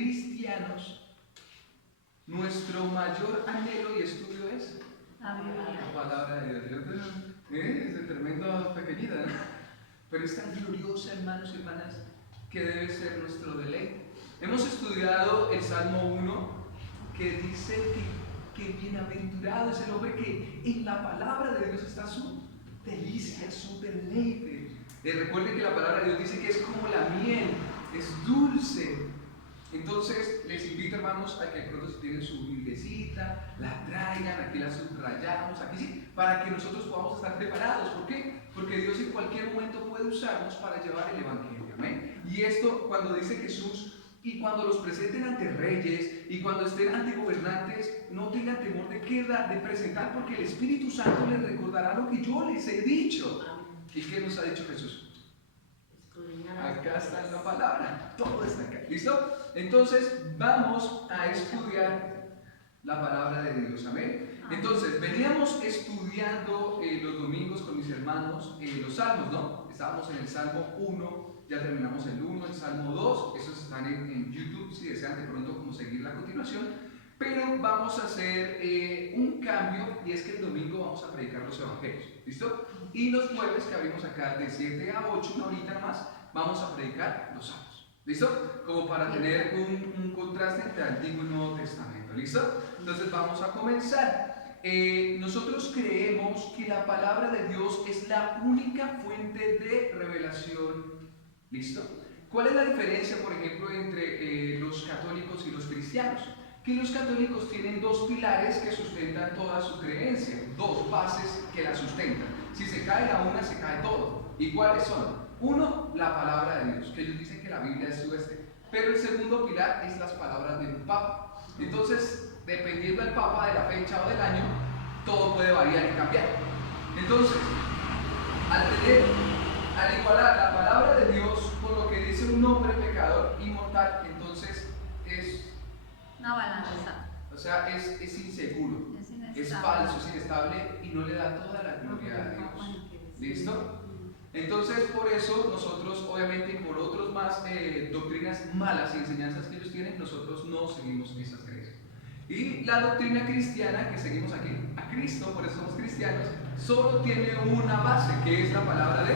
cristianos, nuestro mayor anhelo y estudio es la palabra de Dios. Es tremendo pequeñita, ¿no? Pero es tan gloriosa, hermanos y hermanas, que debe ser nuestro deleite. Hemos estudiado el Salmo 1, que dice que bienaventurado es el hombre que en la palabra de Dios está su delicia, su deleite. Recuerden que la palabra de Dios dice que es como la miel, es dulce. Entonces les invito, hermanos, a que pronto si tienen su biblecita, la traigan, aquí la subrayamos, aquí sí, para que nosotros podamos estar preparados. ¿Por qué? Porque Dios en cualquier momento puede usarnos para llevar el Evangelio. ¿Amén? Y esto cuando dice Jesús, y cuando los presenten ante reyes y cuando estén ante gobernantes, no tengan temor de presentar, porque el Espíritu Santo les recordará lo que yo les he dicho. ¿Y qué nos ha dicho Jesús? Acá está la palabra, todo está acá. ¿Listo? Entonces vamos a estudiar la palabra de Dios. Amén. Entonces veníamos estudiando los domingos con mis hermanos los salmos, ¿no? Estábamos en el Salmo 1. Ya terminamos el 1, el Salmo 2, esos están en YouTube si desean de pronto como seguir la continuación. Pero vamos a hacer un cambio, y es que el domingo vamos a predicar los evangelios, ¿listo? Y los jueves que abrimos acá de 7 a 8, una horita más, vamos a predicar los salmos, ¿listo? Como para tener un contraste entre el Antiguo y Nuevo Testamento, ¿listo? Entonces vamos a comenzar. Nosotros creemos que la palabra de Dios es la única fuente de revelación. ¿Listo? ¿Cuál es la diferencia, por ejemplo, entre los católicos y los cristianos? Que los católicos tienen dos pilares que sustentan toda su creencia, dos bases que la sustentan. Si se cae la una, se cae todo. ¿Y cuáles son? Uno, la palabra de Dios, que ellos dicen que la Biblia es su pero el segundo pilar es las palabras del Papa. Entonces, dependiendo del Papa, de la fecha o del año, todo puede variar y cambiar. Entonces, al igualar la palabra de Dios con lo que dice un hombre pecador inmortal, entonces es una balanza. O sea, es inseguro, es falso, es inestable y no le da toda la gloria a Dios. ¿Listo? Entonces, por eso nosotros, obviamente, por otros más doctrinas malas y enseñanzas que ellos tienen, nosotros no seguimos esas creencias. Y la doctrina cristiana que seguimos aquí, a Cristo, por eso somos cristianos, solo tiene una base, que es la palabra de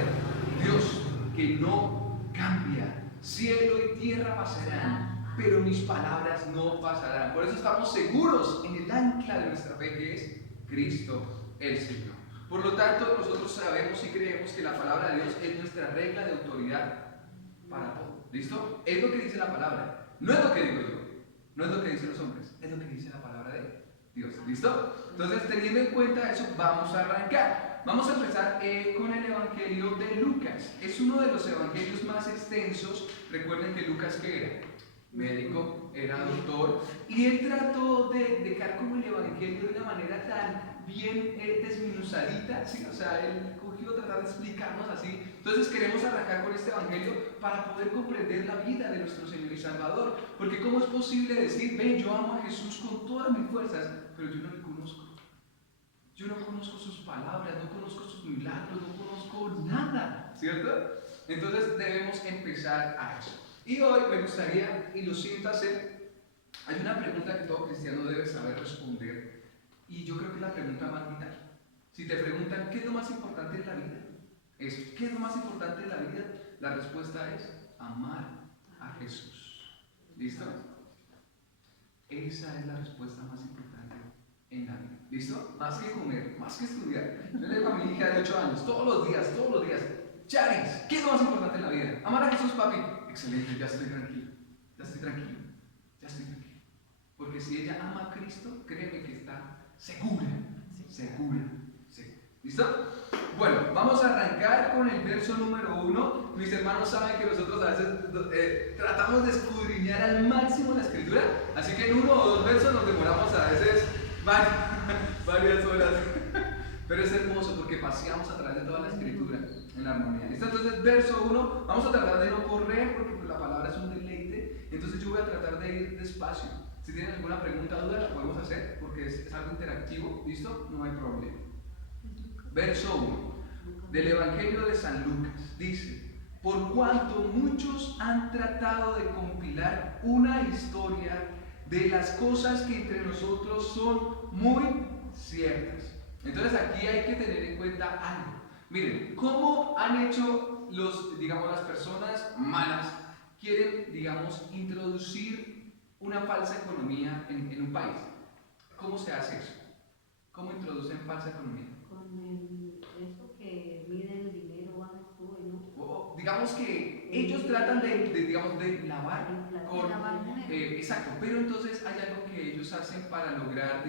Dios, que no cambia. Cielo y tierra pasarán, pero mis palabras no pasarán. Por eso estamos seguros en el ancla de nuestra fe, que es Cristo el Señor. Por lo tanto, nosotros sabemos y creemos que la palabra de Dios es nuestra regla de autoridad para todo. ¿Listo? Es lo que dice la palabra. No es lo que digo yo, no es lo que dicen los hombres, es lo que dice la palabra de Dios. ¿Listo? Entonces, teniendo en cuenta eso, vamos a arrancar. Vamos a empezar con el Evangelio de Lucas. Es uno de los evangelios más extensos. Recuerden que Lucas, ¿qué era? Médico, era doctor, y él trató de dejar como el Evangelio de una manera tan bien desminuzadita, ¿sí? O sea, él cogió, tratar de explicarnos así. Entonces queremos arrancar con este Evangelio para poder comprender la vida de nuestro Señor y Salvador, porque ¿cómo es posible decir, ven, yo amo a Jesús con todas mis fuerzas, pero yo no le conozco? Yo no conozco sus palabras, no conozco sus milagros, no conozco nada, ¿cierto? Entonces debemos empezar a eso. Y hoy me gustaría, y lo siento hacer, hay una pregunta que todo cristiano debe saber responder, y yo creo que es la pregunta más vital. Si te preguntan, ¿qué es lo más importante en la vida? ¿Qué es lo más importante en la vida? La respuesta es amar a Jesús. ¿Listo? Esa es la respuesta más importante en la vida. ¿Listo? Más que comer, más que estudiar. Yo le digo a mi hija de 8 años, todos los días, Charis, ¿qué es lo más importante en la vida? Amar a Jesús, papi. Excelente, ya estoy tranquilo. Porque si ella ama a Cristo, créeme que está segura. ¿Listo? Bueno, vamos a arrancar con el verso número 1. Mis hermanos saben que nosotros a veces tratamos de escudriñar al máximo la escritura, así que en 1 o 2 versos nos demoramos a veces varias horas. Pero es hermoso porque paseamos a través de toda la escritura en la armonía. ¿Listo? Entonces, verso 1, vamos a tratar de no correr porque pues, la palabra es un deleite. Entonces yo voy a tratar de ir despacio. Si tienen alguna pregunta o duda, la podemos hacer porque es algo interactivo. ¿Listo? No hay problema. Verso 1 del Evangelio de San Lucas dice: por cuanto muchos han tratado de compilar una historia de las cosas que entre nosotros son muy ciertas. Entonces aquí hay que tener en cuenta algo. Miren, ¿cómo han hecho las personas malas? Quieren, introducir una falsa economía en un país. ¿Cómo se hace eso? ¿Cómo introducen falsa economía? Con eso que mide el dinero, ¿no? Digamos que ellos tratan de lavar con... exacto, pero entonces hay algo que ellos hacen para lograr,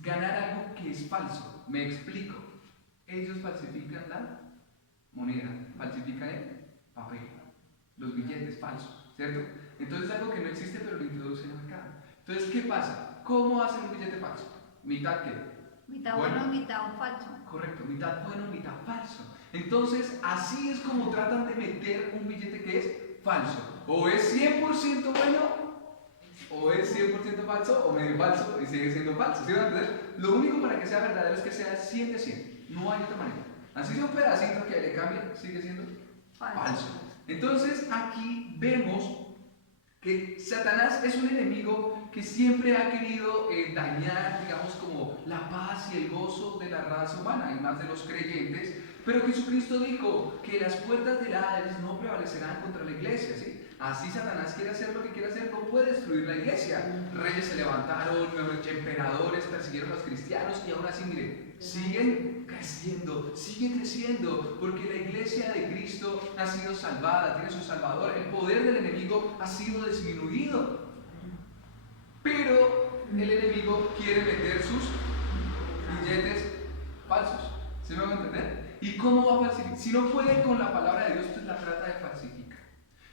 ganar algo que es falso. Me explico. Ellos falsifican la moneda, falsifican el papel, los billetes falsos, ¿cierto? Entonces algo que no existe pero lo introducen al mercado. Entonces, ¿qué pasa? ¿Cómo hacen un billete falso? ¿Mitad qué? Mitad bueno, mitad falso. Correcto, mitad bueno, mitad falso. Entonces, así es como tratan de meter un billete que es falso. O es 100% bueno, o es 100% falso, o medio falso y sigue siendo falso. ¿Sí van a entender? Lo único para que sea verdadero es que sea 100 de 100. No hay otra manera. Así sea un pedacito que le cambie, sigue siendo falso. Entonces, aquí vemos que Satanás es un enemigo que siempre ha querido dañar, como la paz y el gozo de la raza humana y más de los creyentes, pero Jesucristo dijo que las puertas del Hades no prevalecerán contra la iglesia, ¿sí? Así Satanás quiere hacer lo que quiere hacer, no puede destruir la iglesia. Reyes se levantaron, emperadores persiguieron a los cristianos y aún así, miren, siguen creciendo, porque la iglesia de Cristo ha sido salvada, tiene su Salvador, el poder del enemigo ha sido disminuido. Pero el enemigo quiere meter sus billetes falsos. ¿Sí me van a entender? ¿Y cómo va a falsificar? Si no puede con la palabra de Dios, pues la trata de falsificar.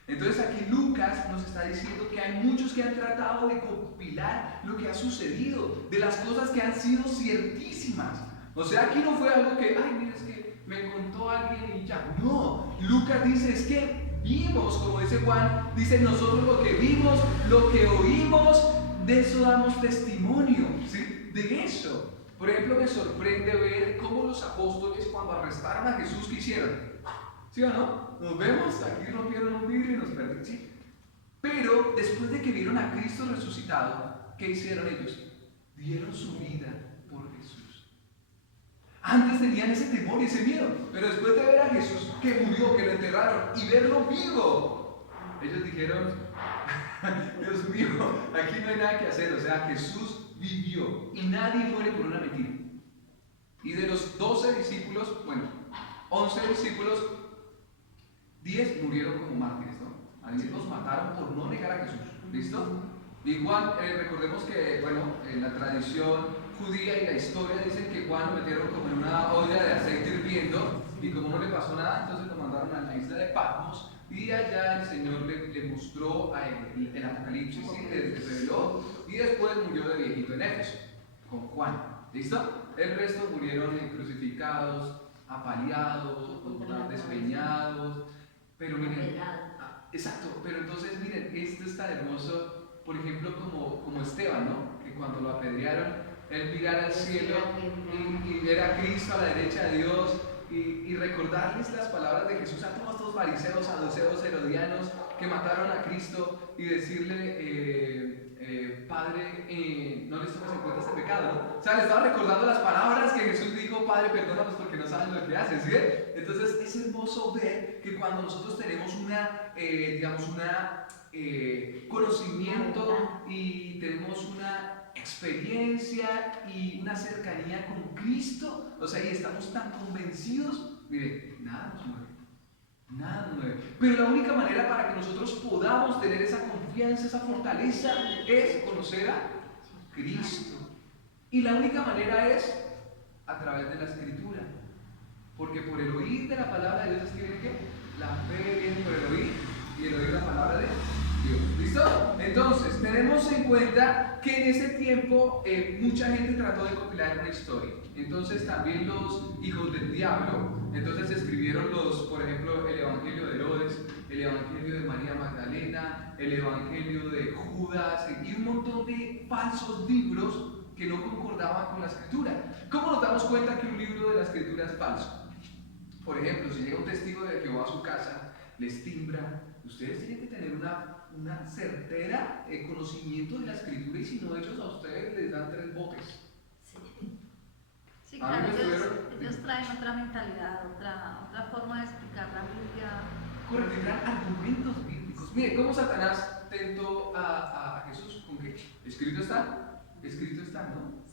Entonces aquí Lucas nos está diciendo que hay muchos que han tratado de compilar lo que ha sucedido, de las cosas que han sido ciertísimas. O sea, aquí no fue algo que, ay, mira, es que me contó alguien y ya. No, Lucas dice, es que vimos, como dice Juan, dice nosotros lo que vimos, lo que oímos, de eso damos testimonio, ¿sí? De eso. Por ejemplo, me sorprende ver cómo los apóstoles cuando arrestaron a Jesús, ¿qué hicieron? ¿Sí o no? Nos vemos, aquí rompieron un vidrio y nos perdieron, ¿sí? Pero después de que vieron a Cristo resucitado, ¿qué hicieron ellos? Dieron su vida por Jesús. Antes tenían ese temor y ese miedo, pero después de ver a Jesús que murió, que lo enterraron y verlo vivo, ellos dijeron, Dios mío, aquí no hay nada que hacer. O sea, Jesús vivió y nadie muere por una mentira. Y de los 12 discípulos, 11 discípulos, 10 murieron como mártires, ¿no? A 10 los mataron por no negar a Jesús. ¿Listo? Y Juan, recordemos que, en la tradición judía y la historia dicen que Juan lo metieron como en una olla de aceite hirviendo y como no le pasó nada, entonces lo mandaron a la isla de Patmos y allá el Señor le mostró el Apocalipsis, ¿sí? Le reveló y después murió de viejito en Éfeso, con Juan. ¿Listo? El resto murieron crucificados, apaleados, despeñados, pero miren, exacto, pero entonces miren, esto es tan hermoso, por ejemplo, como Esteban, ¿no? Que cuando lo apedrearon, él mirar al cielo y ver a Cristo a la derecha de Dios y recordarles las palabras de Jesús a todos estos fariseos, saduceos, herodianos que mataron a Cristo y decirle, Padre, no les tomes en cuenta este pecado, ¿no? O sea, le estaba recordando las palabras que Jesús dijo, Padre, perdónanos porque no saben lo que hacen, ¿sí? Entonces es hermoso ver que cuando nosotros tenemos conocimiento y tenemos una experiencia y una cercanía con Cristo, o sea, y estamos tan convencidos, mire, nada nos mueve. Nada nuevo. Pero la única manera para que nosotros podamos tener esa confianza, esa fortaleza, es conocer a Cristo. Y la única manera es a través de la Escritura. Porque por el oír de la palabra de Dios es que viene ¿qué? La fe viene por el oír y el oír la palabra de Dios. ¿Listo? Entonces, tenemos en cuenta que en ese tiempo mucha gente trató de compilar una historia. Entonces también los hijos del diablo, entonces escribieron por ejemplo, el Evangelio de Herodes, el Evangelio de María Magdalena, el Evangelio de Judas y un montón de falsos libros que no concordaban con la Escritura. ¿Cómo nos damos cuenta que un libro de la Escritura es falso? Por ejemplo, si llega un testigo de Jehová a su casa les timbra. Ustedes tienen que tener una certera conocimiento de la escritura, y si no, ellos a ustedes les dan 3 botes. Sí, A mí claro, me estuvieron- ellos traen otra mentalidad, otra forma de explicar la Biblia. Correcto, tendrán argumentos bíblicos. Mire, ¿cómo Satanás tentó a Jesús? ¿Con qué? Escrito está, ¿no?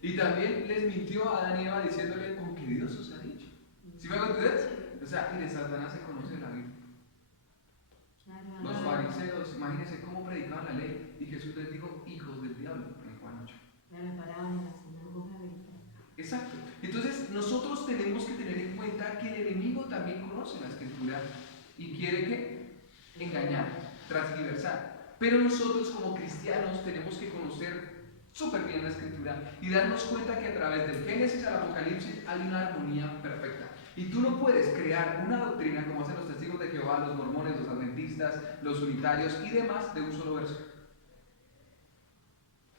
Y también les mintió a Adán y Eva diciéndole con que Dios os ha dicho. ¿Sí me hago entender? O sea, mire, Satanás se conoce la Biblia. Los fariseos, imagínense cómo predicaban la ley, y Jesús les dijo hijos del diablo en Juan 8. Exacto. Entonces nosotros tenemos que tener en cuenta que el enemigo también conoce la escritura y quiere que engañar, transgiversar. Pero nosotros como cristianos tenemos que conocer súper bien la escritura y darnos cuenta que a través del Génesis al Apocalipsis hay una armonía perfecta. Y tú no puedes crear una doctrina como hacen los testigos de Jehová, los mormones, los adventistas, los unitarios y demás de un solo verso.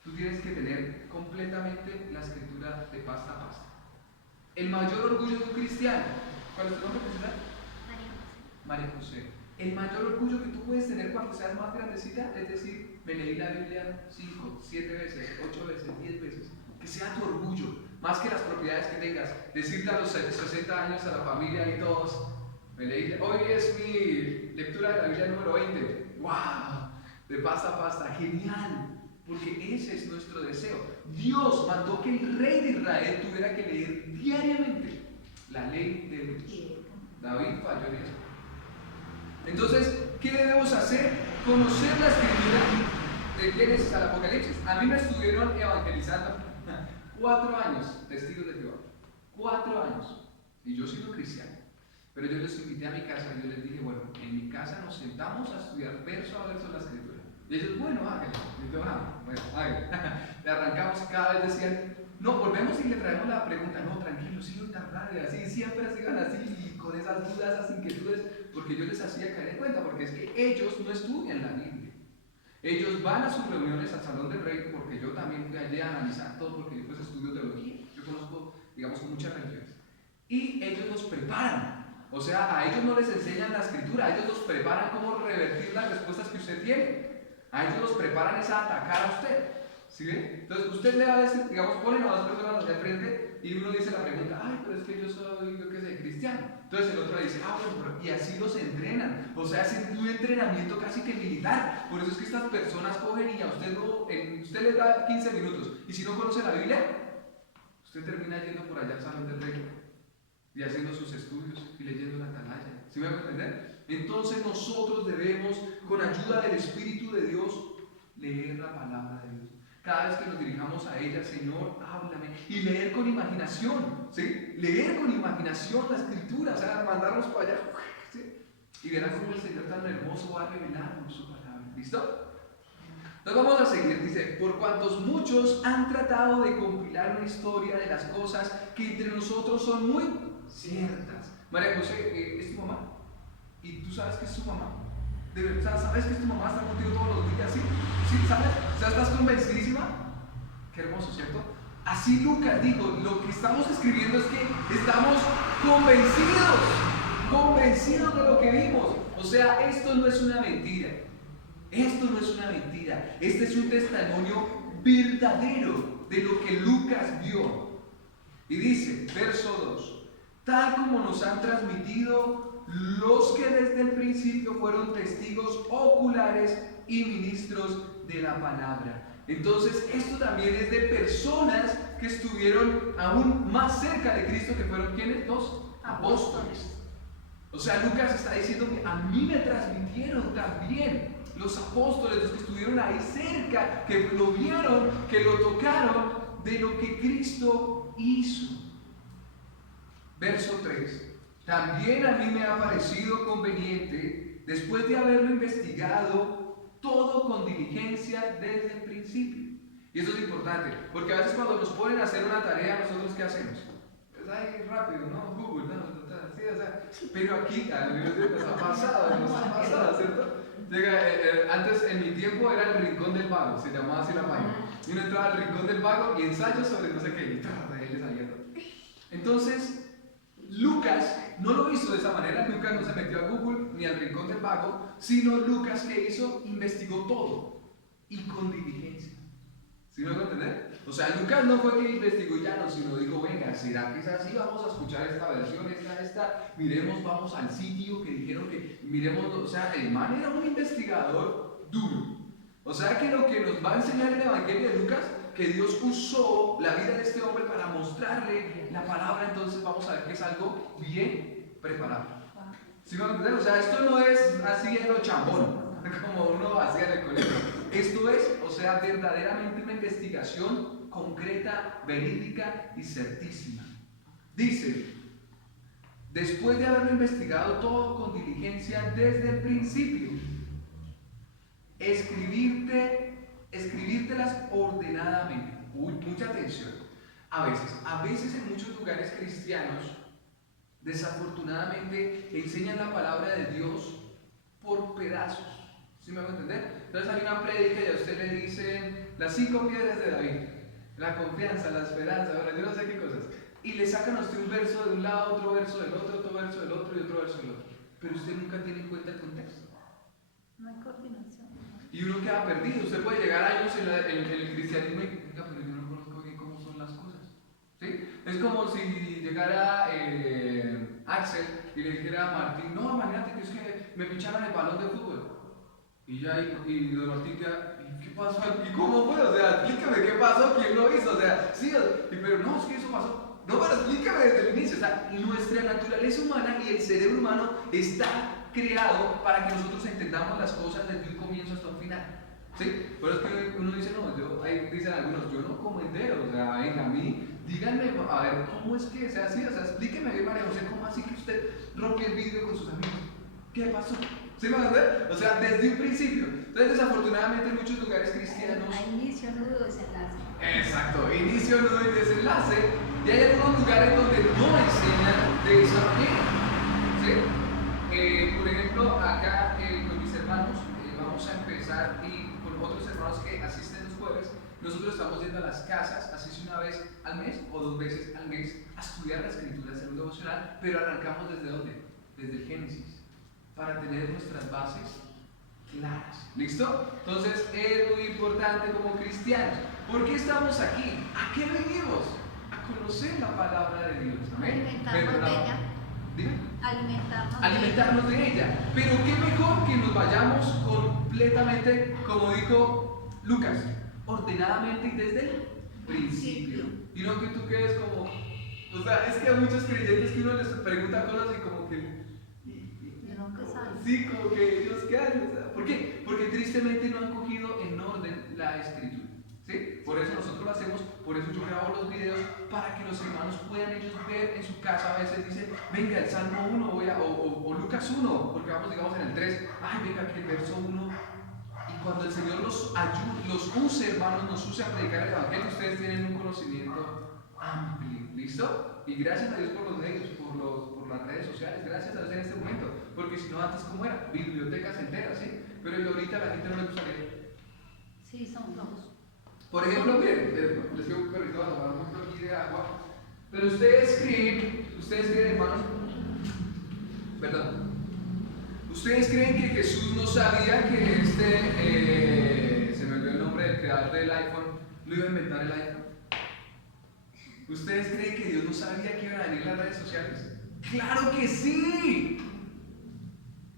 Tú tienes que tener completamente la escritura de pasta a pasta. El mayor orgullo de un cristiano, ¿cuál es tu nombre, cristiano? María José. El mayor orgullo que tú puedes tener cuando seas más grandecita es decir, me leí la Biblia 5, 7 veces, 8 veces, 10 veces. Que sea tu orgullo, más que las propiedades que tengas. Decirte a los 60 años a la familia y todos, me leí, hoy es mi lectura de la Biblia número 20. ¡Wow! De pasta a pasta, genial. Porque ese es nuestro deseo. Dios mandó que el rey de Israel tuviera que leer diariamente la ley de Dios. David falló en eso. Entonces, ¿qué debemos hacer? Conocer la escritura de Génesis al Apocalipsis. A mí me estuvieron evangelizando 4 años, testigos de Jehová. 4 años. Y yo soy un cristiano. Pero yo les invité a mi casa y yo les dije, bueno, en mi casa nos sentamos a estudiar verso a verso la escritura. Y ellos, bueno, háganlo. Y yo, bueno, háganlo. Le arrancamos, cada vez decían, no, volvemos y le traemos la pregunta, no, tranquilo, sigan tan tarde, así, siempre sigan así, y con esas dudas, esas inquietudes, porque yo les hacía caer en cuenta, porque es que ellos no estudian la Biblia. Ellos van a sus reuniones al Salón del Rey, porque yo también fui allí a analizar todo, porque yo pues estudio teología, yo conozco, digamos, muchas religiones. Y ellos los preparan. O sea, a ellos no les enseñan la escritura, a ellos los preparan cómo revertir las respuestas que usted tiene. A ellos los preparan es a atacar a usted. ¿Sí ve? Entonces usted le va a decir, digamos, ponen a 2 personas hacia el frente y uno dice la pregunta, ay, pero es que yo soy, yo qué sé, cristiano. Entonces el otro le dice, bueno, y así los entrenan. O sea, hacen un entrenamiento casi que militar. Por eso es que estas personas cogen y a usted, usted les da 15 minutos. Y si no conoce la Biblia, usted termina yendo por allá al Salón del Rey y haciendo sus estudios y leyendo la atalaya. ¿Sí me va a entender? Entonces nosotros debemos, con ayuda del Espíritu de Dios, leer la palabra de Dios. Cada vez que nos dirijamos a ella, Señor, háblame. Y leer con imaginación, ¿sí? Leer con imaginación la Escritura, o sea, mandarnos para allá, ¿sí? Y verán cómo el Señor tan hermoso va a revelarnos su palabra. ¿Listo? Entonces vamos a seguir, dice, por cuantos muchos han tratado de compilar una historia de las cosas que entre nosotros son muy ciertas. María José, ¿es tu mamá? ¿Y tú sabes que es tu mamá? ¿De verdad sabes que tu mamá está contigo todos los días? ¿Sí? ¿Sí? ¿Sabes? O sea, ¿estás convencidísima? Qué hermoso, ¿cierto? Así Lucas dijo, lo que estamos escribiendo es que estamos convencidos de lo que vimos. O sea, esto no es una mentira. Esto no es una mentira. Este es un testimonio verdadero de lo que Lucas vio. Y dice, verso 2, tal como nos han transmitido los que desde el principio fueron testigos oculares y ministros de la palabra. Entonces, esto también es de personas que estuvieron aún más cerca de Cristo, que fueron ¿quiénes? Los apóstoles. O sea, Lucas está diciendo que a mí me transmitieron también los apóstoles, los que estuvieron ahí cerca, que lo vieron, que lo tocaron, de lo que Cristo hizo. Verso 3. También a mí me ha parecido conveniente, después de haberlo investigado todo con diligencia desde el principio. Y eso es importante, porque a veces cuando nos ponen a hacer una tarea, nosotros ¿qué hacemos? Pues ahí rápido, ¿no? Google, ¿no? Sí, o sea, pero aquí, nos ha pasado, ¿cierto? Antes, en mi tiempo, era el Rincón del Vago, se llamaba así la página. Y uno entraba al Rincón del Vago y ensayo sobre no sé qué, y ahí le salía todo. Entonces, Lucas no lo hizo de esa manera, Lucas no se metió a Google ni al rincón del vago, sino Lucas, ¿qué hizo? Investigó todo y con diligencia. ¿Sí me van a entender? O sea, Lucas no fue que investigó y ya no, sino dijo, venga, ¿será que es así? Vamos a escuchar esta versión, esta, miremos, vamos al sitio que dijeron que, miremos, o sea, el man era un investigador duro. O sea, que lo que nos va a enseñar el Evangelio de Lucas, que Dios usó la vida de este hombre para mostrarle la palabra, entonces vamos a ver que es algo bien preparado. ¿Sí me van a entender? O sea, esto no es así en lo chambón, como uno hacía en el colegio. Esto es, o sea, verdaderamente una investigación concreta, verídica y certísima. Dice, después de haberlo investigado todo con diligencia desde el principio, escribírtelas ordenadamente. Uy, mucha atención. A veces en muchos lugares cristianos, desafortunadamente, enseñan la palabra de Dios por pedazos. ¿Sí me van a entender? Entonces hay una prédica y a usted le dicen las 5 piedras de David, la confianza, la esperanza, bueno, yo no sé qué cosas. Y le sacan a usted un verso de un lado, otro verso del otro, otro verso del otro y otro verso del otro. Pero usted nunca tiene en cuenta el contexto. No hay coordinación. Y uno queda perdido. Usted puede llegar a años en el cristianismo y venga, pero yo no conozco bien cómo son las cosas. ¿Sí? Es como si llegara Axel y le dijera a Martín, no, imagínate que es que me picharon el balón de fútbol. Y ya, y don Martín queda, ¿y qué pasó? ¿Y cómo fue? O sea, explícame qué pasó, quién lo hizo. O sea, sí, pero no, es que eso pasó. No, pero explícame desde el inicio. O sea, nuestra naturaleza humana y el cerebro humano está creado para que nosotros entendamos las cosas desde un comienzo hasta un final. ¿Sí? Pero es que uno dice, no, ahí dicen algunos, yo no como entero. O sea, venga, a mí, díganme, a ver, ¿cómo es que sea así? O sea, explíqueme bien, María José, ¿cómo así que usted rompió el vidrio con sus amigos? ¿Qué pasó? ¿Sí me van a entender? O sea, desde un principio. Entonces, desafortunadamente, en muchos lugares cristianos. Hay inicio, nudo, desenlace. Exacto, inicio, nudo y desenlace. Y hay algunos lugares donde no enseñan de esa manera. ¿Sí? Por ejemplo, acá con mis hermanos vamos a empezar, y con otros hermanos que asisten los jueves, nosotros estamos yendo a las casas, así es una vez al mes o 2 veces al mes, a estudiar la escritura, hacer un devocional, pero arrancamos ¿desde dónde? Desde el Génesis, para tener nuestras bases claras. ¿Listo? Entonces es muy importante como cristianos. ¿Por qué estamos aquí? ¿A qué venimos? A conocer la palabra de Dios. ¿Amén? Alimentarnos de ella. Dime. Alimentarnos De ella. Pero qué mejor que nos vayamos completamente, como dijo Lucas, ordenadamente y desde el principio. Y no que tú quedes como, o sea, es que hay muchos creyentes que uno les pregunta cosas y como que, sí, como que ellos quedan, o sea, ¿por qué? Porque tristemente no han cogido en orden la escritura. ¿Sí? Por eso nosotros lo hacemos, por eso yo grabo los videos, para que los hermanos puedan ellos ver en su casa. A veces dicen, venga, el Salmo 1 o Lucas 1, porque vamos, digamos, en el 3, ay, venga, que el verso 1. Y cuando el Señor los ayude, los use, hermanos, nos use a predicar el Evangelio, ustedes tienen un conocimiento amplio. ¿Listo? Y gracias a Dios por los medios, por las redes sociales, gracias a Dios en este momento, porque si no antes, ¿cómo era? Bibliotecas enteras, ¿sí? Pero ahorita la gente no le gusta leer. Sí, son todos. Por ejemplo, miren, les digo un perrito a tomar un poquito aquí de agua, pero ustedes creen, hermanos, perdón, ¿ustedes creen que Jesús no sabía que se me olvidó el nombre del creador del iPhone, lo iba a inventar el iPhone? ¿Ustedes creen que Dios no sabía que iban a venir las redes sociales? ¡Claro que sí!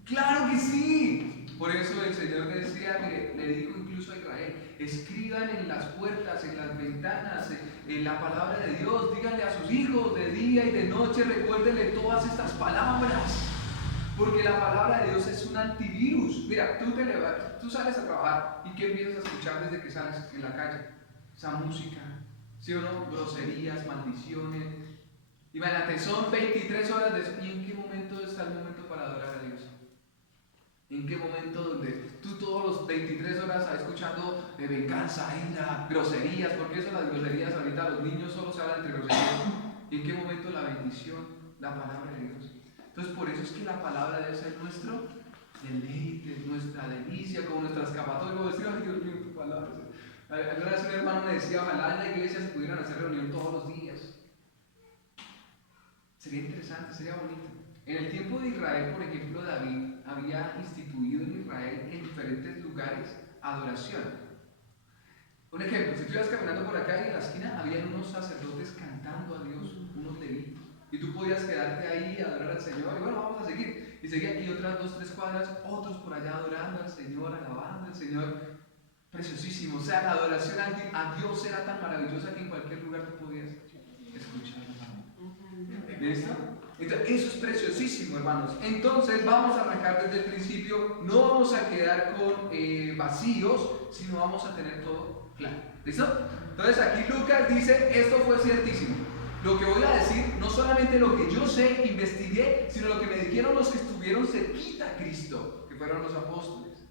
¡Claro que sí! Por eso el Señor decía, le dijo incluso a Israel, escriban en las puertas, en las ventanas, en la palabra de Dios, díganle a sus hijos de día y de noche, recuérdenle todas estas palabras, porque la palabra de Dios es un antivirus. Mira, tú sales a trabajar y ¿qué empiezas a escuchar desde que sales en la calle? Esa música, ¿sí o no? Groserías, maldiciones. Imagínate, son 23 horas de eso. ¿Y en qué momento está el momento para adorar a Dios? ¿En qué momento donde tú todos los 23 horas estás escuchando venganza, ira, groserías? Porque eso, las groserías, ahorita los niños solo se hablan entre groserías. ¿En qué momento la bendición, la palabra de Dios? Entonces por eso es que la palabra debe ser nuestro deleite, nuestra delicia, como nuestra escapatoria. Como decir, ay Dios mío, tu palabra. Alguna vez un hermano me decía, ojalá en la iglesia se pudieran hacer reunión todos los días. Sería interesante, sería bonito. En el tiempo de Israel, por ejemplo, David había instituido en Israel en diferentes lugares adoración. Un ejemplo, si tú ibas caminando por acá y en la esquina había unos sacerdotes cantando a Dios, unos levitas, y tú podías quedarte ahí a adorar al Señor, y bueno, vamos a seguir. Y seguía aquí otras 2-3 cuadras, otros por allá adorando al Señor, alabando al Señor. Preciosísimo, o sea, la adoración a Dios era tan maravillosa que en cualquier lugar tú podías escuchar la palabra. ¿Listo? Entonces, eso es preciosísimo, hermanos. Entonces, vamos a arrancar desde el principio, no vamos a quedar con vacíos, sino vamos a tener todo claro. ¿Listo? Entonces, aquí Lucas dice, esto fue ciertísimo. Lo que voy a decir, no solamente lo que yo sé, investigué, sino lo que me dijeron los que estuvieron cerquita a Cristo, que fueron los apóstoles.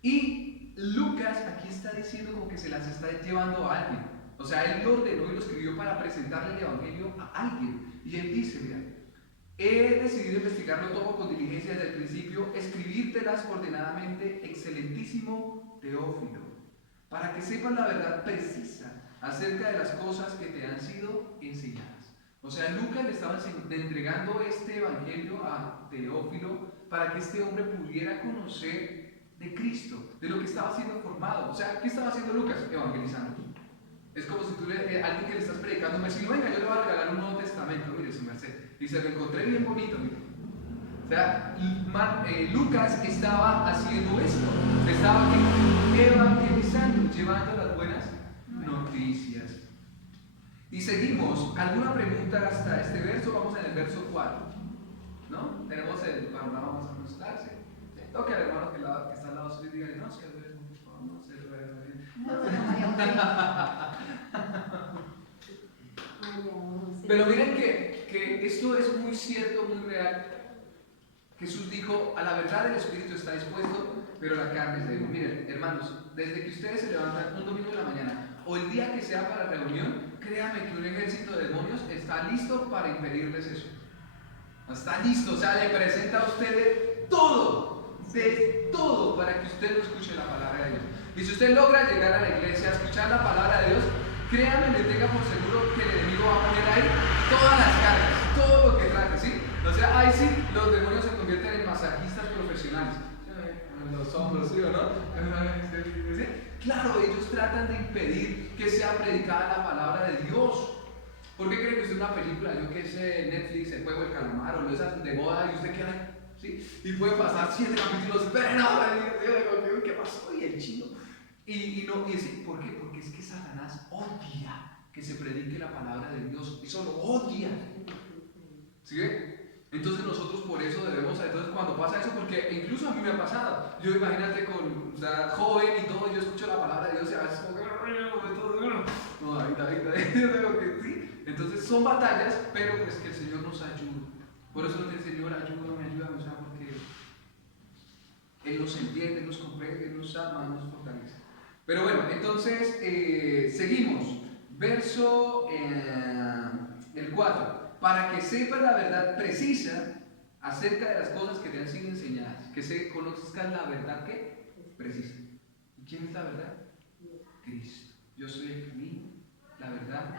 Y Lucas aquí está diciendo como que se las está llevando a alguien. O sea, él lo ordenó y lo escribió para presentarle el evangelio a alguien. Y él dice, mira, he decidido investigarlo todo con diligencia desde el principio, escribírtelas ordenadamente, excelentísimo Teófilo, para que sepas la verdad precisa acerca de las cosas que te han sido enseñadas. O sea, Lucas le estaba entregando este evangelio a Teófilo para que este hombre pudiera conocer de Cristo, de lo que estaba siendo formado. O sea, ¿qué estaba haciendo Lucas? Evangelizando. Es como si tú alguien que le estás predicando me dice, venga, yo le voy a regalar un Nuevo Testamento, mire, su merced. Y se lo encontré bien bonito, mire. O sea, Lucas estaba haciendo esto, estaba evangelizando, llevando las buenas noticias. Y seguimos. ¿Alguna pregunta hasta este verso? Vamos en el verso 4. ¿No? Tenemos el panorama más o menos claro. Toca al hermano que está al lado suyo y dígale, no, es que por favor, no se lo vea bien. Pero miren que esto es muy cierto, muy real. Jesús dijo, a la verdad el espíritu está dispuesto, pero la carne es débil. Miren, hermanos, desde que ustedes se levantan un domingo de la mañana o el día que sea para reunión, créanme que un ejército de demonios está listo para impedirles eso. Está listo, o sea, le presenta a ustedes de todo para que usted no escuche la palabra de Dios. Y si usted logra llegar a la iglesia a escuchar la palabra de Dios, créanme, le tenga por seguro que el enemigo va a poner ahí todas las cargas, todo lo que trate, ¿sí? O sea, ahí sí, los demonios se convierten en masajistas profesionales. En los hombros, ¿sí o no? ¿Sí? Claro, ellos tratan de impedir que sea predicada la palabra de Dios. ¿Por qué cree que usted una película, yo que sé, Netflix, El Juego del Calamar o lo esas de moda y usted queda, ¿sí? Y puede pasar 7 capítulos, pero no, ¿qué pasó? Y el chino. Y sí, ¿por qué? Porque es que Satanás odia que se predique la palabra de Dios. Eso lo odia. ¿Sí ve? Entonces nosotros por eso debemos, entonces cuando pasa eso, porque incluso a mí me ha pasado, yo imagínate con, o sea, joven y todo, yo escucho la palabra de Dios y a veces como no, David, sí. Entonces son batallas, pero pues que el Señor nos ayude. Por eso el Señor ayúdame, o sea, porque Él nos entiende, Él nos comprende, Él nos ama, nos fortalece. Pero bueno, entonces seguimos. Verso el 4. Para que sepas la verdad precisa acerca de las cosas que te han sido enseñadas. Que se conozcan la verdad que precisa. ¿Y quién es la verdad? Cristo. Yo soy el camino, la verdad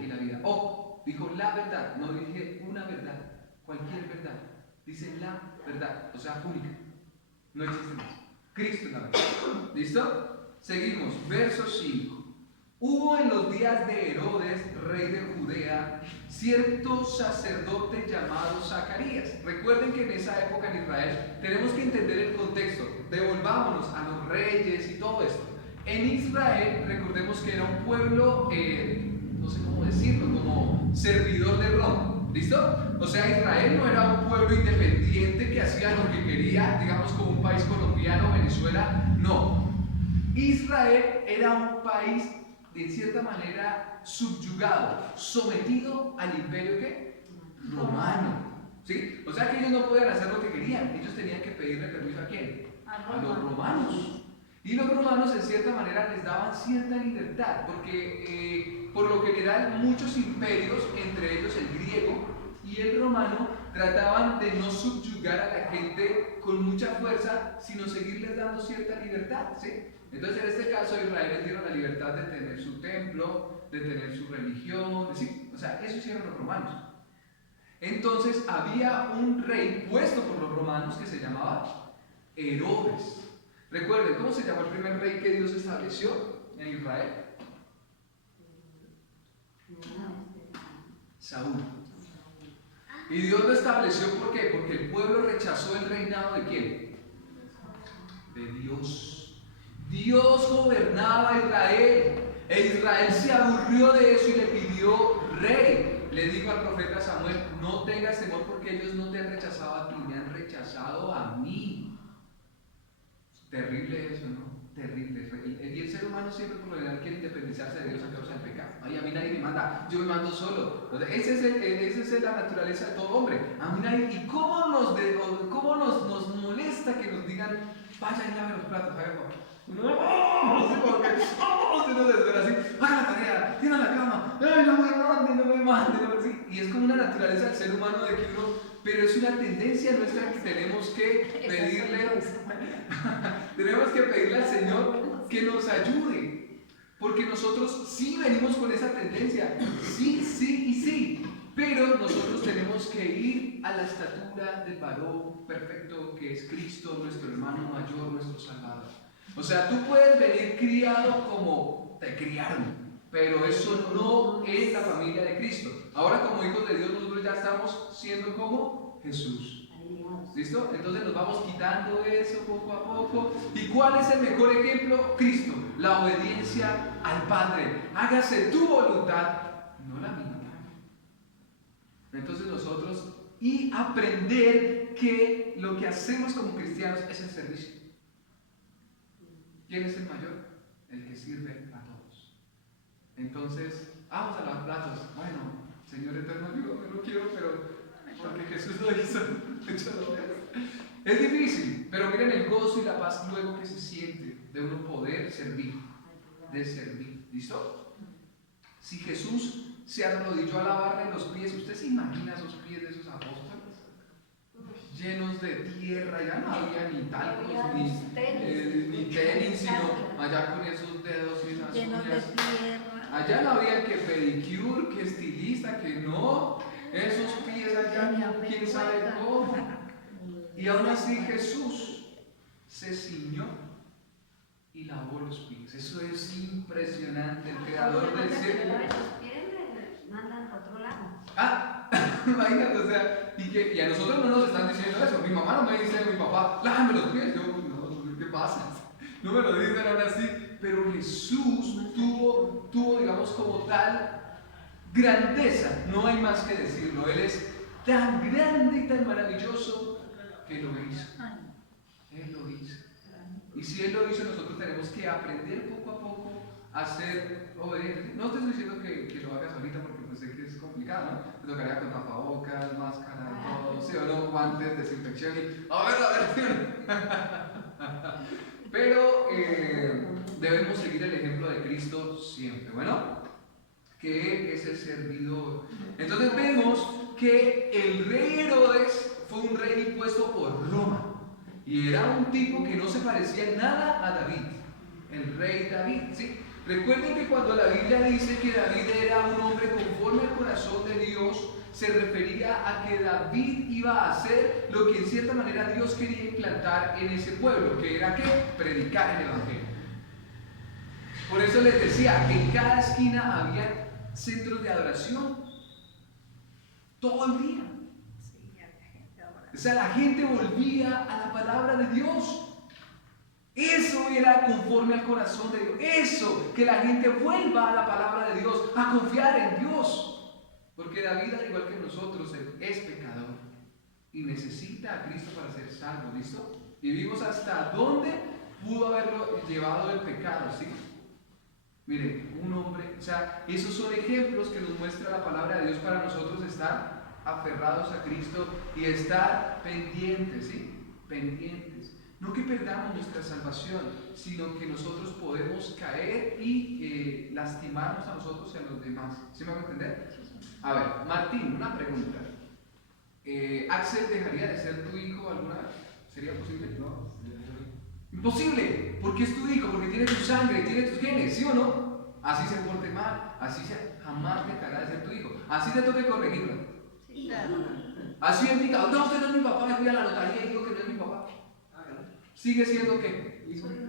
y la vida. Oh, dijo la verdad, no dije una verdad, cualquier verdad. Dice la verdad, o sea, única. No existe más. Cristo es la verdad. ¿Listo? Seguimos. Verso 5. Hubo en los días de Herodes, rey de Judea, cierto sacerdote llamado Zacarías. Recuerden que en esa época en Israel tenemos que entender el contexto. Devolvámonos a los reyes y todo esto. En Israel, recordemos que era un pueblo, no sé cómo decirlo, como servidor de Roma. ¿Listo? O sea, Israel no era un pueblo independiente que hacía lo que quería, digamos como un país colombiano, Venezuela. No. Israel era un país de cierta manera subyugado, sometido al imperio ¿qué? Romano. ¿Sí? O sea que ellos no podían hacer lo que querían, ellos tenían que pedirle permiso a quién? A los romanos. Y los romanos en cierta manera les daban cierta libertad, porque por lo general muchos imperios, entre ellos el griego y el romano, trataban de no subyugar a la gente con mucha fuerza, sino seguirles dando cierta libertad. ¿Sí? Entonces en este caso Israel les dieron la libertad de tener su templo, de tener su religión, ¿sí? O sea, eso hicieron los romanos. Entonces había un rey puesto por los romanos que se llamaba Herodes. Recuerden, ¿cómo se llamó el primer rey que Dios estableció en Israel? Saúl. Y Dios lo estableció ¿por qué? Porque el pueblo rechazó el reinado ¿de quién? De Dios. Dios gobernaba a Israel. E Israel se aburrió de eso y le pidió rey. Le dijo al profeta Samuel: no tengas temor porque ellos no te han rechazado a ti, me han rechazado a mí. Terrible eso, ¿no? Terrible. Y el ser humano siempre por lo general quiere independizarse de Dios a causa del pecado. Ay, a mí nadie me manda, yo me mando solo. Esa es la naturaleza de todo hombre. A mí nadie. ¿Y cómo nos molesta que nos digan: vaya y lave los platos, no sé por qué. Se nos desvela así: haga la tarea, tiene la cama, ay, no me mande. Y es como una naturaleza del ser humano de que uno. Pero es una tendencia nuestra que tenemos que pedirle al Señor que nos ayude, porque nosotros sí venimos con esa tendencia, sí, pero nosotros tenemos que ir a la estatura del varón perfecto que es Cristo, nuestro hermano mayor, nuestro Salvador. O sea, tú puedes venir criado como te criaron, pero eso no es la familia de Cristo. Ahora, como hijos de Dios, nosotros ya estamos siendo como Jesús. ¿Listo? Entonces nos vamos quitando eso poco a poco. ¿Y cuál es el mejor ejemplo? Cristo. La obediencia al Padre. Hágase tu voluntad, no la mía. Entonces nosotros, y aprender que lo que hacemos como cristianos es el servicio. ¿Quién es el mayor? El que sirve a todos. Entonces, vamos a lavar platos. Bueno, Señor eterno, yo no quiero, pero porque Jesús lo hizo, yo lo veo. Es difícil, pero miren el gozo y la paz luego que se siente de uno poder servir, de servir. ¿Listo? Si Jesús se arrodilló a lavarle los pies, ¿usted se imagina esos pies de esos apóstoles? Llenos de tierra, ya no había ni talcos, ni tenis, sino allá con esos dedos y esas llenos de uñas. tierra. Allá no había que pedicure, que estilista, que no. Esos pies allá, quién sabe cómo. Y aún así Jesús se ciñó y lavó los pies. Eso es impresionante. El creador del cielo. Mandan por otro lado. Imagínate, o sea, y a nosotros no nos están diciendo eso. Mi mamá no me dice a mi papá: lávame los pies. Yo, no, ¿qué pasa? No me lo dicen aún así. Pero Jesús tuvo, digamos, como tal grandeza, no hay más que decirlo. Él es tan grande y tan maravilloso que lo hizo. Él lo hizo. Y si Él lo hizo, nosotros tenemos que aprender poco a poco a ser obedientes. No te estoy diciendo que lo hagas ahorita porque pues sé que es complicado, ¿no? Te tocaría con tapabocas, máscara, todo, ¿sí o no? Guantes, desinfección y... A ver. Pero debemos seguir el ejemplo de Cristo siempre. Bueno, que es el servidor. Entonces vemos que el rey Herodes fue un rey impuesto por Roma y era un tipo que no se parecía en nada a David, el rey David, ¿sí? Recuerden que cuando la Biblia dice que David era un hombre conforme al corazón de Dios, se refería a que David iba a hacer lo que en cierta manera Dios quería implantar en ese pueblo, que era ¿qué? Predicar el Evangelio. Por eso les decía que en cada esquina había centros de adoración todo el día. O sea, la gente volvía a la palabra de Dios. Eso era conforme al corazón de Dios. Eso, que la gente vuelva a la palabra de Dios, a confiar en Dios. Porque David, al igual que nosotros, es pecador y necesita a Cristo para ser salvo. ¿Listo? Y vimos hasta dónde pudo haberlo llevado el pecado, ¿sí? Miren, un hombre, o sea, esos son ejemplos que nos muestra la palabra de Dios para nosotros estar aferrados a Cristo y estar pendientes, ¿sí? Pendientes. No que perdamos nuestra salvación, sino que nosotros podemos caer y lastimarnos a nosotros y a los demás. ¿Sí me van a entender? A ver, Martín, una pregunta. ¿Axel dejaría de ser tu hijo alguna vez? ¿Sería posible? No. Imposible, porque es tu hijo, porque tiene tu sangre, tiene tus genes, ¿sí o no? Así se porte mal, así jamás dejará de ser tu hijo. Así te toque corregirlo. Y Así en picado, no, usted no es mi papá, fui a la notaría y digo que no es mi papá. Sigue siendo ¿qué?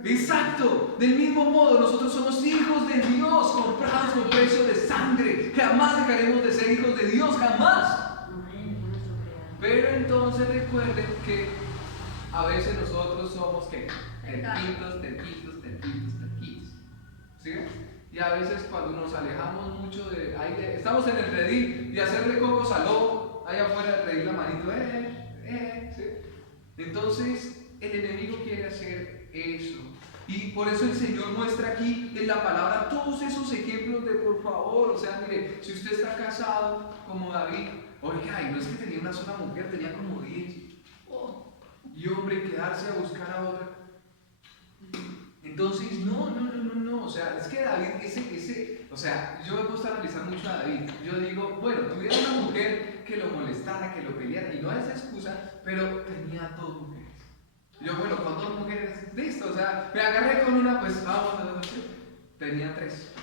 Exacto, del mismo modo nosotros somos hijos de Dios, comprados con precio de sangre. Jamás dejaremos de ser hijos de Dios, jamás. Pero entonces recuerden que a veces nosotros somos ¿qué? Terquitos. ¿Sí? Y a veces cuando nos alejamos mucho de ahí, estamos en el redil y hacerle cocos al lobo, allá afuera del redil la manito, ¿sí? Entonces el enemigo quiere hacer eso. Y por eso el Señor muestra aquí en la palabra todos esos ejemplos de por favor, o sea, mire, si usted está casado como David, oiga, y no es que tenía una sola mujer, tenía como 10. Y hombre, quedarse a buscar a otra. Entonces, no, o sea, es que David, o sea, yo me he puesto a analizar mucho a David. Yo digo, bueno, tuviera una mujer que lo molestara, que lo peleara, y no es excusa, pero tenía 2 mujeres. Yo, bueno, con 2 mujeres, listo, o sea, me agarré con una, pues vamos, tenía 3,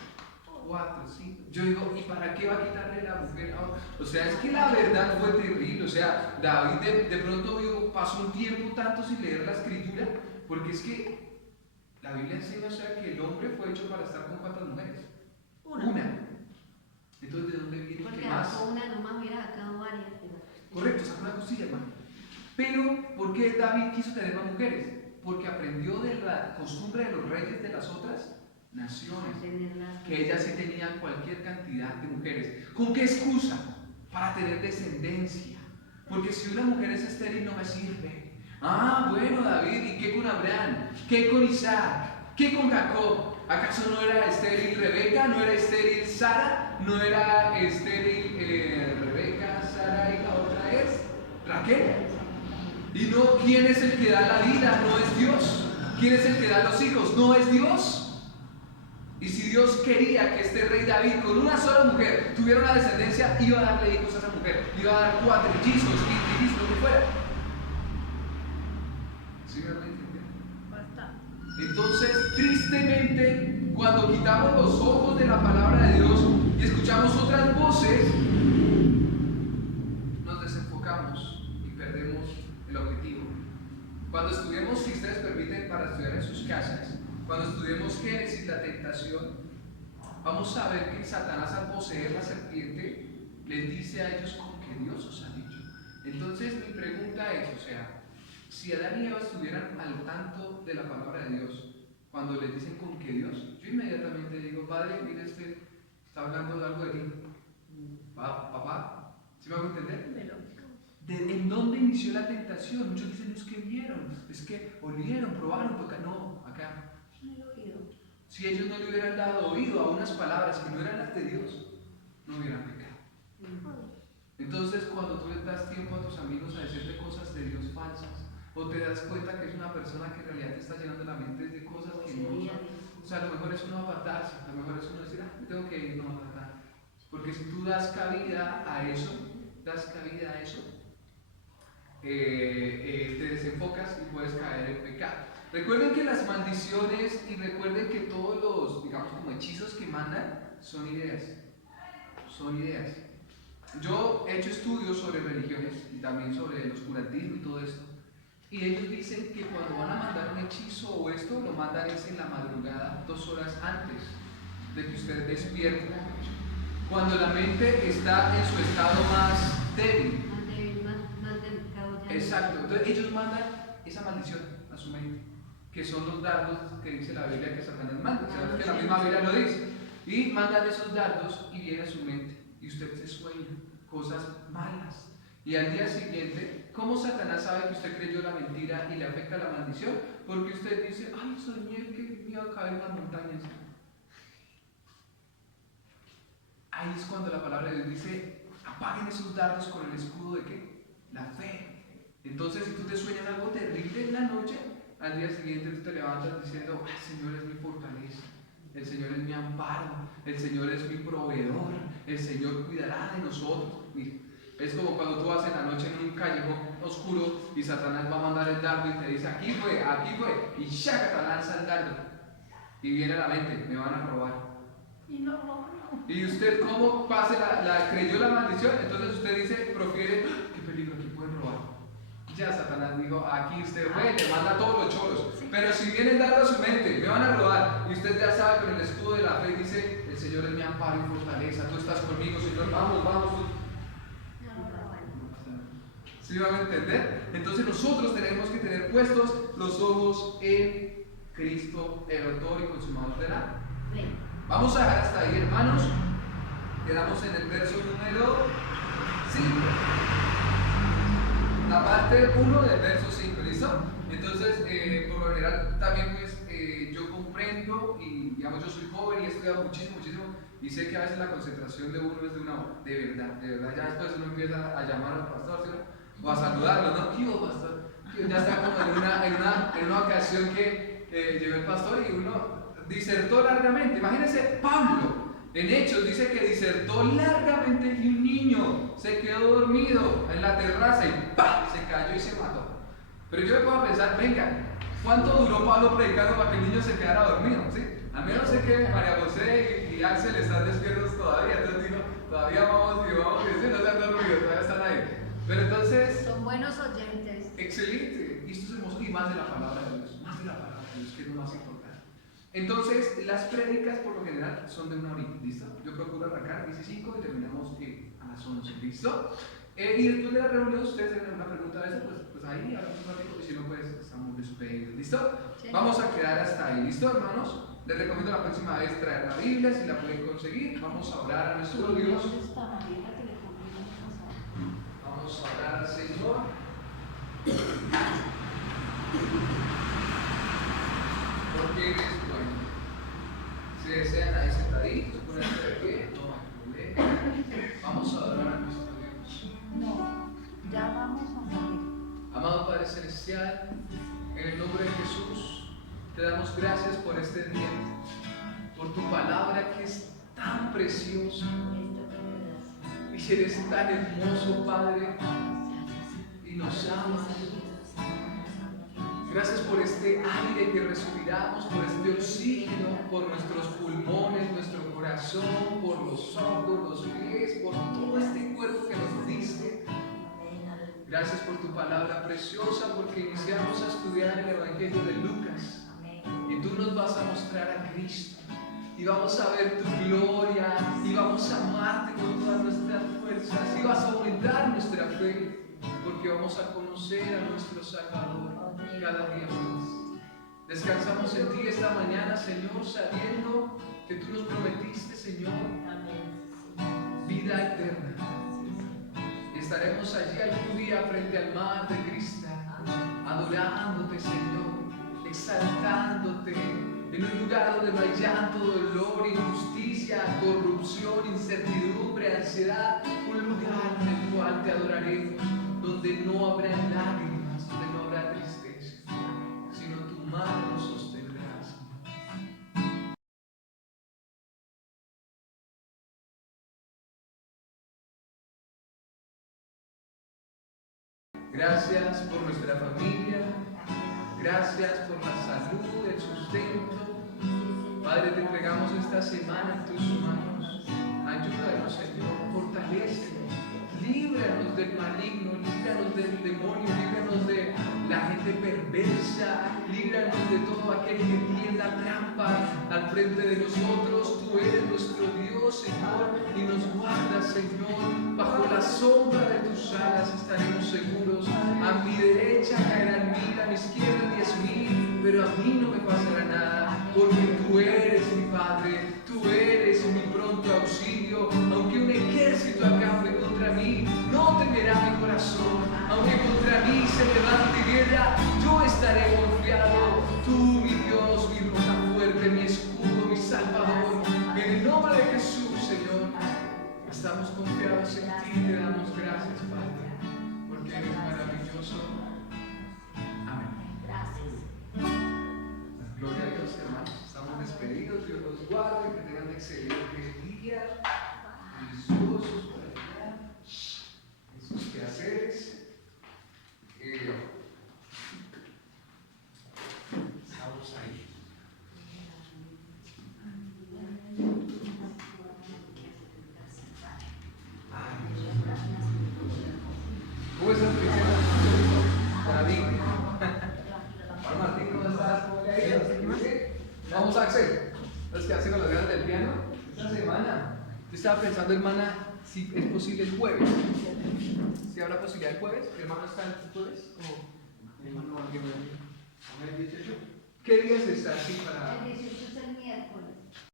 4, 5. Yo digo, ¿y para qué va a quitarle la mujer a otra? O sea, es que la verdad fue terrible. O sea, David de pronto pasó un tiempo tanto sin leer la escritura, porque es que la Biblia enseña, o sea, que el hombre fue hecho para estar con ¿cuántas mujeres? Una. Entonces, ¿de dónde viene? Porque ¿Qué más? sacó una nomás, hubiera sacado varias. Correcto, sacó una costilla, hermano. Pero, ¿por qué David quiso tener más mujeres? Porque aprendió de la costumbre de los reyes de las otras naciones, que ellas sí tenían cualquier cantidad de mujeres. ¿Con qué excusa? Para tener descendencia. Porque si una mujer es estéril no me sirve. Ah, bueno, David, ¿y qué con Abraham? ¿Qué con Isaac? ¿Qué con Jacob? ¿Acaso no era estéril Rebeca? ¿No era estéril Sara? ¿No era estéril Rebeca, Sara y la otra es Raquel? Y no, ¿quién es el que da la vida? No es Dios. ¿Quién es el que da los hijos? No es Dios. Y si Dios quería que este rey David con una sola mujer tuviera una descendencia, iba a darle hijos a esa mujer, iba a dar cuatrillizos, quintillizos, lo que fuera. ¿Sí me entienden? Entonces, tristemente, cuando quitamos los ojos de la palabra de Dios y escuchamos otras voces, nos desenfocamos y perdemos el objetivo. Cuando estudiemos, si ustedes permiten, para estudiar en sus casas, cuando estudiemos Génesis, la tentación, vamos a ver que Satanás, al poseer la serpiente, les dice a ellos con que Dios os ha dicho. Entonces, mi pregunta es, o sea, si Adán y Eva estuvieran al tanto de la palabra de Dios, cuando les dicen con que Dios, yo inmediatamente digo, padre, mire, está hablando de algo de ti. Papá, ¿sí me hago entender? ¿En dónde inició la tentación? Muchos dicen, es que vieron, es que olieron, probaron, tocaron. No, acá. Si ellos no le hubieran dado oído a unas palabras que no eran las de Dios, no hubieran pecado. Entonces, cuando tú le das tiempo a tus amigos a decirte cosas de Dios falsas, o te das cuenta que es una persona que en realidad te está llenando la mente de cosas que no son, o sea, a lo mejor es uno apartarse, a lo mejor es uno decir, me tengo que ir, no a tratar. Porque si tú das cabida a eso, te desenfocas y puedes caer en pecado. Recuerden que las maldiciones y recuerden que todos los, digamos, como hechizos que mandan son ideas. Yo he hecho estudios sobre religiones y también sobre el oscurantismo y todo esto. Y ellos dicen que cuando van a mandar un hechizo o esto, lo mandan es en la madrugada, 2 horas antes de que usted despierte. Cuando la mente está en su estado más débil. Exacto. Entonces ellos mandan esa maldición a su mente, que son los dardos que dice la Biblia que Satanás manda. ¿Sabes que la misma Biblia lo dice? Y mandan esos dardos y viene a su mente. Y usted se sueña cosas malas. Y al día siguiente, ¿cómo Satanás sabe que usted creyó la mentira y le afecta la maldición? Porque usted dice, ay, soñé que me iba a caer en las montañas. Ahí es cuando la palabra de Dios dice, apaguen esos dardos con el escudo de ¿qué? La fe. Entonces, si tú te sueñas algo terrible en la noche, al día siguiente tú te levantas diciendo, el Señor es mi fortaleza, el Señor es mi amparo, el Señor es mi proveedor, el Señor cuidará de nosotros. Es como cuando tú vas en la noche en un callejón oscuro y Satanás va a mandar el dardo y te dice, aquí fue, y ¡shaca! Te lanza el dardo. Y viene a la mente, me van a robar. Y usted, ¿cómo creyó la maldición? Entonces usted dice, prefiere Ya Satanás dijo, aquí usted fue, le manda a todos los choros. Pero si vienen dando a su mente, me van a robar. Y usted ya sabe con el escudo de la fe, dice, el Señor es mi amparo y fortaleza. Tú estás conmigo, Señor. Vamos, vamos. ¿Sí van a entender? Entonces nosotros tenemos que tener puestos los ojos en Cristo, el autor y consumador de la fe. Vamos a dejar hasta ahí, hermanos. Quedamos en el verso número 5. La parte 1 del verso 5, ¿listo? Entonces, por lo general, también pues yo comprendo y digamos yo soy joven y he estudiado muchísimo y sé que a veces la concentración de uno es de una hora, de verdad, ya después uno empieza a llamar al pastor, ¿sí? O a saludarlo, ¿no? ¿Qué hubo, pastor? Ya está como en una ocasión que llegó el pastor y uno disertó largamente. Imagínense, Pablo, en Hechos dice que disertó largamente y un niño se quedó dormido en la terraza y ¡pah! Se cayó y se mató. Pero yo me puedo pensar, venga, ¿cuánto duró Pablo predicando para que el niño se quedara dormido? ¿Sí? A menos sé que María José y Axel están despiertos todavía, entonces digo, todavía vamos, que sí, no se han dormido, todavía están ahí. Pero entonces... Son buenos oyentes. Excelente, y esto es hermoso, y más de la palabra de Dios, que es lo más importante. Entonces, las prédicas por lo general son de una horita, ¿listo? Yo procuro arrancar 15 y terminamos a las 11, ¿listo? Y después de la reunión, ustedes tienen una pregunta a veces, pues ahí hablamos un ratito, y si no, pues estamos despedidos, ¿listo? Sí. Vamos a quedar hasta ahí, ¿listo, hermanos? Les recomiendo la próxima vez traer la Biblia, si la pueden conseguir. Vamos a orar a nuestro Dios. Vamos a orar al Señor. Porque eres bueno. Si desean ahí sentaditos, ponerse de pie, no hay problema. Vamos a adorar a nuestro Dios. No, ya vamos a morir. Amado Padre Celestial, en el nombre de Jesús, te damos gracias por este día, por tu palabra que es tan preciosa. Y eres tan hermoso, Padre, y nos amas. Gracias por este aire que respiramos, por este oxígeno, por nuestros pulmones, nuestro corazón, por los ojos, los pies, por todo este cuerpo que nos diste. Gracias por tu palabra preciosa, porque iniciamos a estudiar el Evangelio de Lucas. Y tú nos vas a mostrar a Cristo. Y vamos a ver tu gloria. Y vamos a amarte con todas nuestras fuerzas. Y vas a aumentar nuestra fe. Porque vamos a conocer a nuestro Salvador cada día más. Descansamos en ti esta mañana, Señor, sabiendo que tú nos prometiste, Señor, vida eterna. Y estaremos allí algún día frente al mar de cristal, adorándote, Señor, exaltándote, en un lugar donde no hay llanto, dolor, injusticia, corrupción, incertidumbre, ansiedad, un lugar en el cual te adoraremos, donde no habrá lágrimas, donde no habrá tristeza, sino tu mano nos sostendrá, Señor. Gracias por nuestra familia, gracias por la salud, el sustento. Padre, te entregamos esta semana en tus manos. Ayúdanos, Señor, fortalécenos, líbranos del maligno, líbranos del demonio, líbranos de la gente perversa, líbranos de todo aquel que tienda trampa al frente de nosotros. Tú eres nuestro Dios, Señor, y nos guardas, Señor. Bajo la sombra de tus alas estaremos seguros. A mi derecha caerán 1000, a mi izquierda 10,000, pero a mí no me pasará nada, porque tú eres mi Padre, tú eres mi pronto auxilio. Aunque un ejército acampe contra mí, no temerá mi corazón. Aunque contra mí se levante guerra, yo estaré confiado. Tú, mi Dios, mi roca fuerte, mi escudo, mi Salvador. En el nombre de Jesús, Señor, estamos confiados en ti y te damos gracias, Padre, porque eres maravilloso. Amén. Gracias. Gloria a Dios, hermanos. Estamos despedidos. Dios los guarde. Que tengan un excelente día. Deliciosos por allá. En sus quehaceres. Estamos ahí. ¿Cómo estás, Cristiana? parce, los que hacen con las ganas del piano, esta semana. Yo estaba pensando, hermana, si es posible el jueves. Si habrá posibilidad el jueves. ¿Hermano está el jueves? ¿O hermano alguien? ¿El 18? ¿Qué días está así para.? El 18